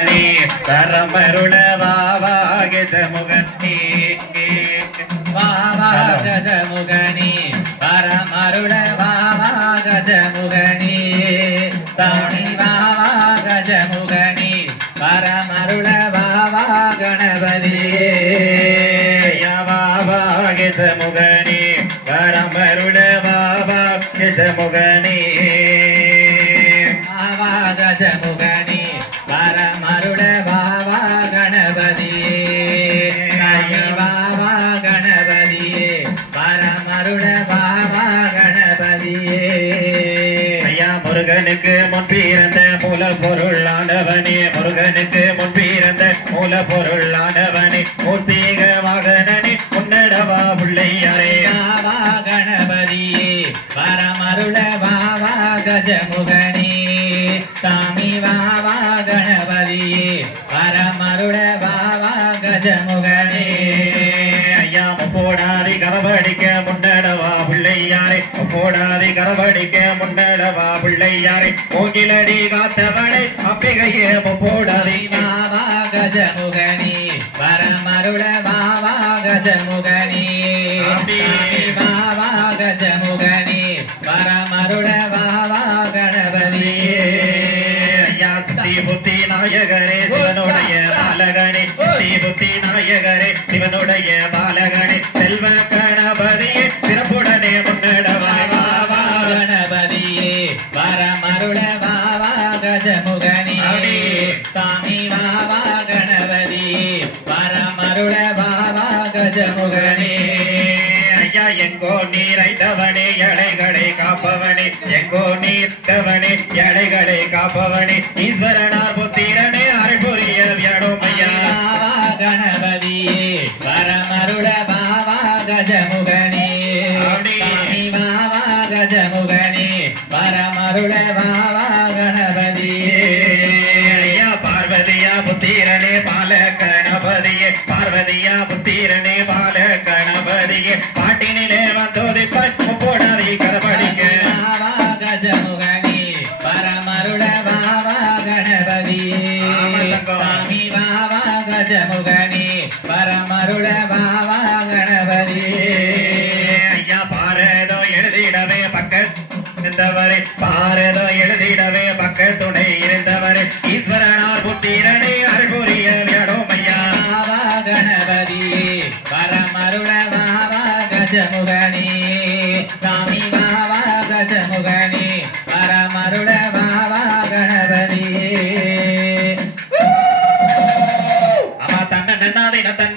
தரமருள வாவா கஜமுகனே வாவா கஜமுகனே பரமருள வாவா கஜமுகனே தாணி வாவா கஜமுகனே பரமருள வாவா கணபதியே வாவா கஜமுகனே பரமருள வாவா கஜமுகனே வாவா கஜமுகனே பரமருள வாவா கணபதியே வாவா கணபதியே பரமருள வாவா கணபதியே ஐயா முருகனுக்கு முன்பிறந்த மூல பொருளானவனே முருகனுக்கு முன்பிறந்த மூல பொருளானவனே மூசிக வாகனனே உன்னடவா பிள்ளையாரே வாவா கணபதியே பரமருள வாவா கஜமுகனே சாமி வாவா கணபதியே பரமருள வாவா கஜமுகனே ஐயா முப்போடாதி கரபடிக்க முன்னடவா பிள்ளையாரே முப்போடாதி கரபடிக்க முன்னடவா பிள்ளையாரே கோகிலடி காத்தவளை அம்பிகையே முப்போடாதி வாவா கஜமுகனே பரமருள வாவா கஜமுகனே வாவா கஜமுகனே பரமருள வாவா கணபதியே புத்தி நாயகரே சிவனுடைய பாலகனே புத்தி நாயகரே சிவனுடைய பாலகனே செல்வ கணபதியே சிறப்புடனே முன்னடவாய் வாவா கணபதியே பரமருள வாவா கஜமுகனே சாமி வாவா கணபதியே பரமருள வாவா கஜமுகனே ஐயா எங்கோ நீரைத்தவனே எடைகளை காப்பவனே எங்கோ நீர்த்தவனே எடைகளை காப்பவனே ஈஸ்வரனார் புத்திரனே அருள்புரிய வியாடும் ஐயா கணபதியே பரமருள வாவா கஜமுகனே வாவா கஜமுகனே பரமருள வாவா கணபதியே ஐயா பார்வதியா புத்திரனே பால கணபதியே பார்வதியா புத்திரனே பால கணபதியே பாட்டினிலே வந்தோதிப்பாய் முப்போடாதி கரபடிக்க வாவா கஜமுகனே பரமருள வாவா கணபதியே சாமி வாவா கஜமுகனே பரமருள வாவா கணபதியே ஐயா பாரதோ எழுதிடவே இருந்தவரே பாரதோ எழுதிடவே பக்க துணை இருந்தவரே ஈஸ்வரனார் புத்திரனே அருள்புரிய வியாடும் ஐயா வாவா கணபதியே பரமருள வாவா கஜமுகனே சாமி வாவா கஜமுகனே பரமருள வாவா கணபதியே அம்மா தன்ன நன்னாதை தன்னா